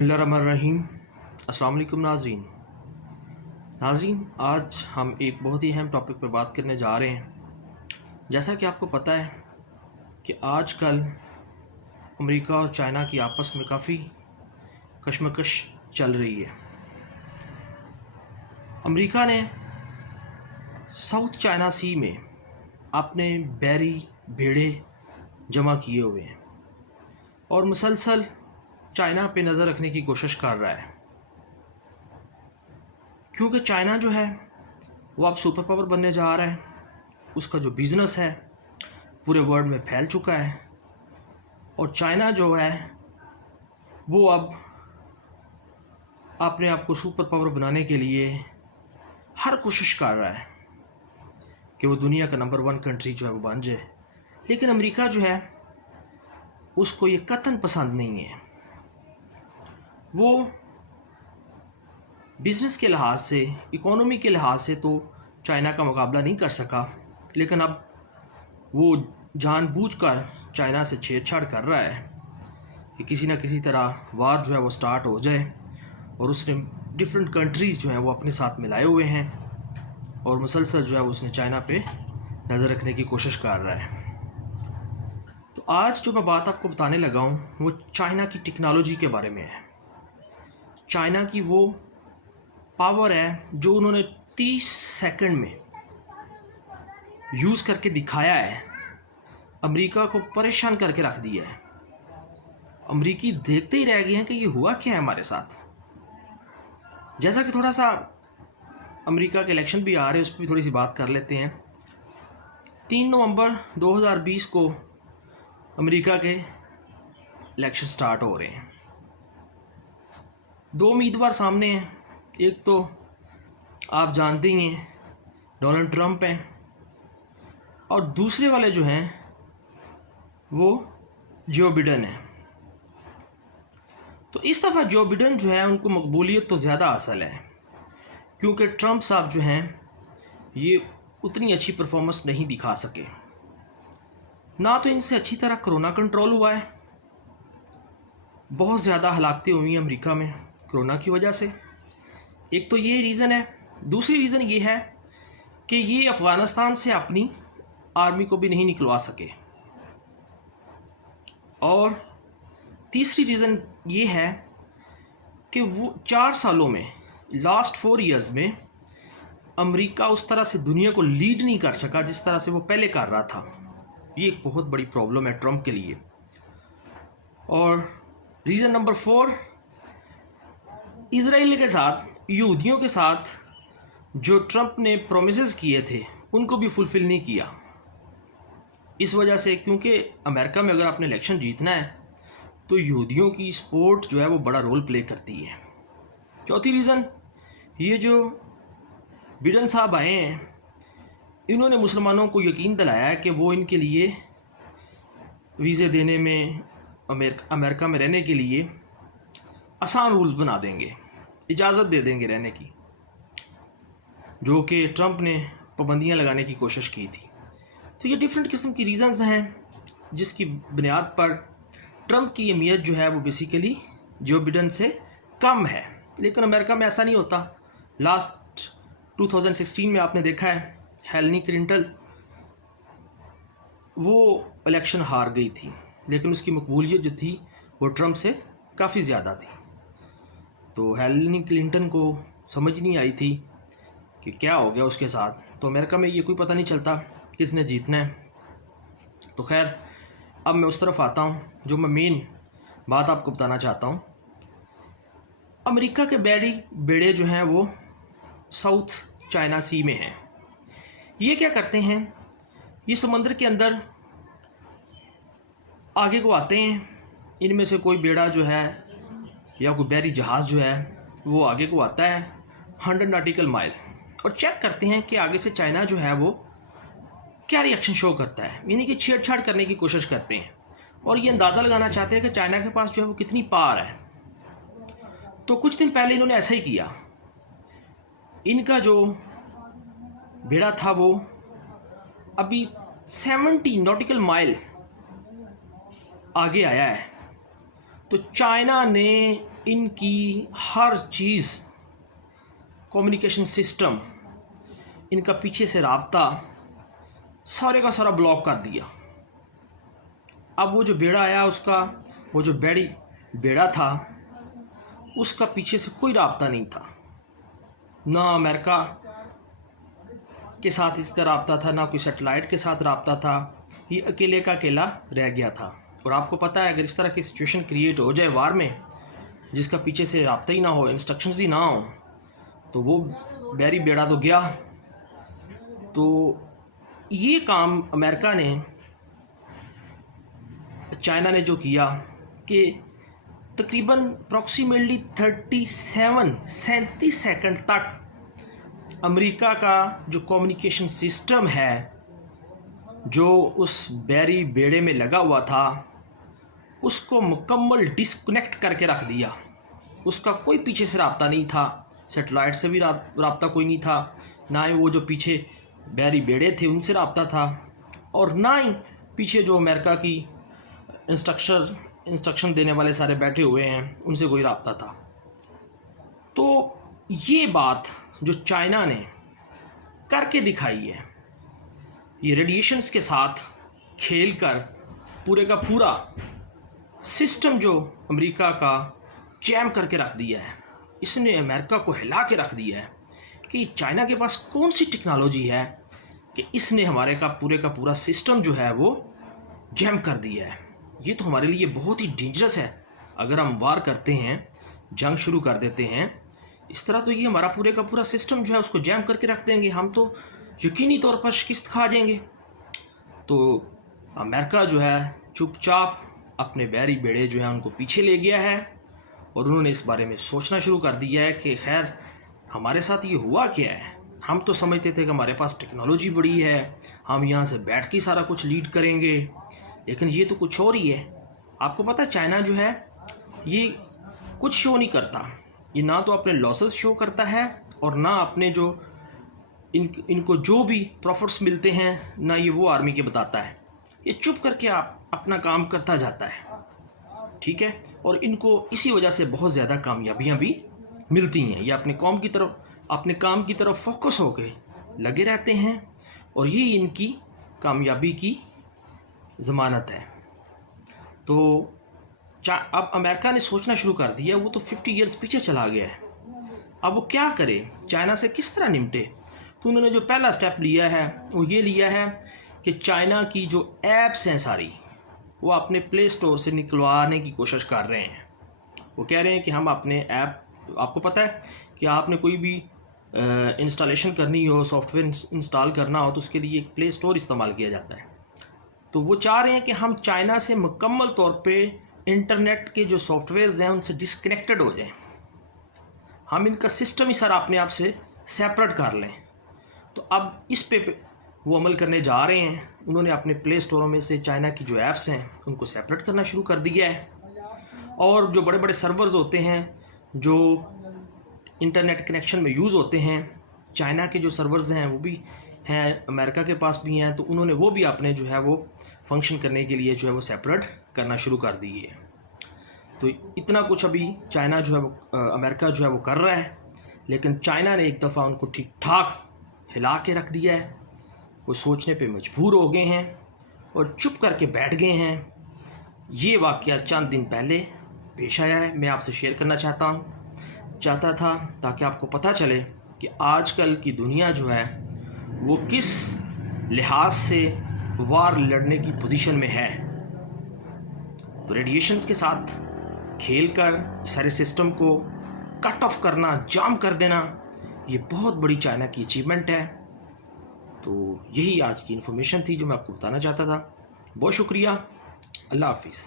बिस्मिल्लाहिर्रहमानिर्रहीम। अस्सलाम वालेकुम नाज़रीन, आज हम एक बहुत ही अहम टॉपिक पर बात करने जा रहे हैं। जैसा कि आपको पता है कि आजकल अमेरिका और चाइना की आपस में काफ़ी कशमकश चल रही है। अमेरिका ने साउथ चाइना सी में अपने बैरी भेड़े जमा किए हुए हैं और मुसलसल चाइना पे नज़र रखने की कोशिश कर रहा है, क्योंकि चाइना जो है वो अब सुपर पावर बनने जा रहा है। उसका जो बिज़नेस है पूरे वर्ल्ड में फैल चुका है और चाइना जो है वो अब अपने आप को सुपर पावर बनाने के लिए हर कोशिश कर रहा है कि वो दुनिया का नंबर 1 कंट्री जो है वो बन जाए। लेकिन अमेरिका जो है उसको ये कतई पसंद नहीं है। वो बिज़नेस के लिहाज से, इकोनॉमी के लिहाज से तो चाइना का मुकाबला नहीं कर सका, लेकिन अब वो जानबूझकर चाइना से छेड़छाड़ कर रहा है कि किसी न किसी तरह वार जो है वो स्टार्ट हो जाए। और उसने डिफरेंट कंट्रीज़ जो हैं वो अपने साथ मिलाए हुए हैं और मुसलसल जो है वो उसने चाइना पे नज़र रखने की कोशिश कर रहा है। तो आज जो मैं बात आपको बताने लगा हूँ वो चाइना की टेक्नोलॉजी के बारे में है। चाइना की वो पावर है जो उन्होंने 30 सेकंड में यूज़ करके दिखाया है, अमेरिका को परेशान करके रख दिया है। अमेरिकी देखते ही रह गए हैं कि ये हुआ क्या है हमारे साथ। जैसा कि थोड़ा सा अमेरिका के इलेक्शन भी आ रहे हैं, उस पर भी थोड़ी सी बात कर लेते हैं। 3 नवंबर 2020 को अमेरिका के इलेक्शन स्टार्ट हो रहे हैं। 2 उम्मीदवार सामने हैं। एक तो आप जानते ही हैं डोनाल्ड ट्रंप हैं और दूसरे वाले जो हैं वो जो बिडेन है। तो इस दफ़ा जो बिडेन जो है उनको मकबूलियत तो ज़्यादा हासिल है, क्योंकि ट्रंप साहब जो हैं ये उतनी अच्छी परफॉर्मेंस नहीं दिखा सके। ना तो इनसे अच्छी तरह कोरोना कंट्रोल हुआ है, बहुत ज़्यादा हलाकतें हुई अमेरिका में कोरोना की वजह से। एक तो ये रीज़न है। दूसरी रीज़न ये है कि ये अफ़गानिस्तान से अपनी आर्मी को भी नहीं निकलवा सके। और तीसरी रीज़न ये है कि वो 4 सालों में, लास्ट 4 इयर्स में अमेरिका उस तरह से दुनिया को लीड नहीं कर सका जिस तरह से वो पहले कर रहा था। ये एक बहुत बड़ी प्रॉब्लम है ट्रंप के लिए। और रीज़न नंबर 4, इजराइल के साथ, यहूदियों के साथ जो ट्रंप ने प्रोमिसेस किए थे उनको भी फुलफ़िल नहीं किया। इस वजह से, क्योंकि अमेरिका में अगर आपने इलेक्शन जीतना है तो यहूदियों की सपोर्ट जो है वो बड़ा रोल प्ले करती है। चौथी रीज़न, ये जो बिडेन साहब आए हैं इन्होंने मुसलमानों को यकीन दिलाया है कि वो इनके लिए वीज़े देने में, अमेरिका में रहने के लिए आसान रूल्स बना देंगे, इजाज़त दे देंगे रहने की, जो कि ट्रंप ने पाबंदियां लगाने की कोशिश की थी। तो ये डिफरेंट किस्म की रीज़न्स हैं जिसकी बुनियाद पर ट्रंप की अहमियत जो है वो बेसिकली जो बिडेन से कम है। लेकिन अमेरिका में ऐसा नहीं होता। लास्ट 2016 में आपने देखा है हिलरी क्लिंटन वो इलेक्शन हार गई थी, लेकिन उसकी मकबूलियत जो थी वो ट्रंप से काफ़ी ज़्यादा थी। तो हिलरी क्लिंटन को समझ नहीं आई थी कि क्या हो गया उसके साथ। तो अमेरिका में ये कोई पता नहीं चलता किसने जीतना है। तो खैर, अब मैं उस तरफ आता हूँ जो मैं मेन बात आपको बताना चाहता हूँ। अमेरिका के बेड़े जो हैं वो साउथ चाइना सी में हैं। ये क्या करते हैं, ये समंदर के अंदर आगे को आते हैं। इनमें से कोई बेड़ा जो है या कोई बहरी जहाज़ जो है वो आगे को आता है 100 नॉटिकल माइल और चेक करते हैं कि आगे से चाइना जो है वो क्या रिएक्शन शो करता है, यानी कि छेड़छाड़ करने की कोशिश करते हैं और ये अंदाज़ा लगाना चाहते हैं कि चाइना के पास जो है वो कितनी पावर है। तो कुछ दिन पहले इन्होंने ऐसा ही किया। इनका जो बेड़ा था वो अभी 70 नॉटिकल माइल आगे आया है। तो चाइना ने इनकी हर चीज़, कम्युनिकेशन सिस्टम, इनका पीछे से राब्ता सारे का सारा ब्लॉक कर दिया। अब वो जो बेड़ा आया उसका, वो जो बेड़ा था उसका पीछे से कोई राब्ता नहीं था, ना अमेरिका के साथ इसका राब्ता था, ना कोई सैटेलाइट के साथ राब्ता था। ये अकेले का अकेला रह गया था। और आपको पता है, अगर इस तरह की सिचुएशन क्रिएट हो जाए वार में, जिसका पीछे से राब्ता ही ना हो, इंस्ट्रक्शंस ही ना हो, तो वो बेड़ा तो गया। तो ये काम अमेरिका ने, चाइना ने जो किया कि तकरीबन अप्रॉक्सीमेटली 37 सेकंड तक अमेरिका का जो कम्युनिकेशन सिस्टम है, जो उस बेड़े में लगा हुआ था, उसको मुकम्मल डिस्कनेक्ट करके रख दिया। उसका कोई पीछे से राब्ता नहीं था, सैटेलाइट से भी राब्ता कोई नहीं था, ना ही वो जो पीछे बेड़े थे उनसे राब्ता था, और ना ही पीछे जो अमेरिका की इंस्ट्रक्शन देने वाले सारे बैठे हुए हैं उनसे कोई राब्ता था। तो ये बात जो चाइना ने करके दिखाई है, ये रेडिएशंस के साथ खेलकर पूरे का पूरा सिस्टम जो अमेरिका का जैम करके रख दिया है, इसने अमेरिका को हिला के रख दिया है कि चाइना के पास कौन सी टेक्नोलॉजी है कि इसने हमारे का पूरा सिस्टम जो है वो जैम कर दिया है। ये तो हमारे लिए बहुत ही डेंजरस है। अगर हम वार करते हैं, जंग शुरू कर देते हैं इस तरह, तो ये हमारा पूरा सिस्टम जो है उसको जैम करके रख देंगे। हम तो यकीनी तौर पर शिकस्त खा जाएंगे। तो अमेरिका जो है चुपचाप अपने बेड़े जो है उनको पीछे ले गया है, और उन्होंने इस बारे में सोचना शुरू कर दिया है कि खैर हमारे साथ ये हुआ क्या है। हम तो समझते थे कि हमारे पास टेक्नोलॉजी बड़ी है, हम यहाँ से बैठ के सारा कुछ लीड करेंगे, लेकिन ये तो कुछ और ही है। आपको पता है चाइना जो है ये कुछ शो नहीं करता। ये ना तो अपने लॉसेस शो करता है, और ना अपने जो इनको जो भी प्रॉफिट्स मिलते हैं, ना ये वो आर्मी के बताता है। ये चुप करके आप अपना काम करता जाता है, ठीक है। और इनको इसी वजह से बहुत ज़्यादा कामयाबियाँ भी मिलती हैं। ये अपने काम की तरफ फोकस होकर लगे रहते हैं, और यही इनकी कामयाबी की ज़मानत है। तो अब अमेरिका ने सोचना शुरू कर दिया, वो तो 50 ईयर्स पीछे चला गया है। अब वो क्या करे, चाइना से किस तरह निपटे। तो उन्होंने जो पहला स्टेप लिया है वो ये लिया है कि चाइना की जो ऐप्स हैं सारी, वो अपने प्ले स्टोर से निकलवाने की कोशिश कर रहे हैं। वो कह रहे हैं कि हम अपने ऐप, आपको पता है कि आपने कोई भी इंस्टॉलेशन करनी हो, सॉफ्टवेयर इंस्टॉल करना हो, तो उसके लिए एक प्ले स्टोर इस्तेमाल किया जाता है। तो वो चाह रहे हैं कि हम चाइना से मुकम्मल तौर पे इंटरनेट के जो सॉफ्टवेयर्स हैं उनसे डिस्कनेक्टेड हो जाएं, हम इनका सिस्टम ही सारा अपने आप से सेपरेट कर लें। तो अब इस पे वो अमल करने जा रहे हैं। उन्होंने अपने प्ले स्टोरों में से चाइना की जो ऐप्स हैं उनको सेपरेट करना शुरू कर दिया है, और जो बड़े बड़े सर्वर्स होते हैं जो इंटरनेट कनेक्शन में यूज़ होते हैं, चाइना के जो सर्वर्स हैं वो भी हैं, अमेरिका के पास भी हैं, तो उन्होंने वो भी अपने जो है वो फंक्शन करने के लिए जो है वो सेपरेट करना शुरू कर दिए है। तो इतना कुछ अभी चाइना जो है वो अमेरिका जो है वो कर रहा है, लेकिन चाइना ने एक दफ़ा उनको ठीक ठाक हिला के रख दिया है। वो सोचने पे मजबूर हो गए हैं और चुप करके बैठ गए हैं। ये वाक़या चंद दिन पहले पेश आया है, मैं आपसे शेयर करना चाहता था ताकि आपको पता चले कि आजकल की दुनिया जो है वो किस लिहाज से वार लड़ने की पोजीशन में है। तो रेडिएशंस के साथ खेलकर सारे सिस्टम को कट ऑफ करना, जाम कर देना, ये बहुत बड़ी चाइना की अचीवमेंट है। तो यही आज की इन्फॉर्मेशन थी जो मैं आपको बताना चाहता था। बहुत शुक्रिया। अल्लाह हाफिज़।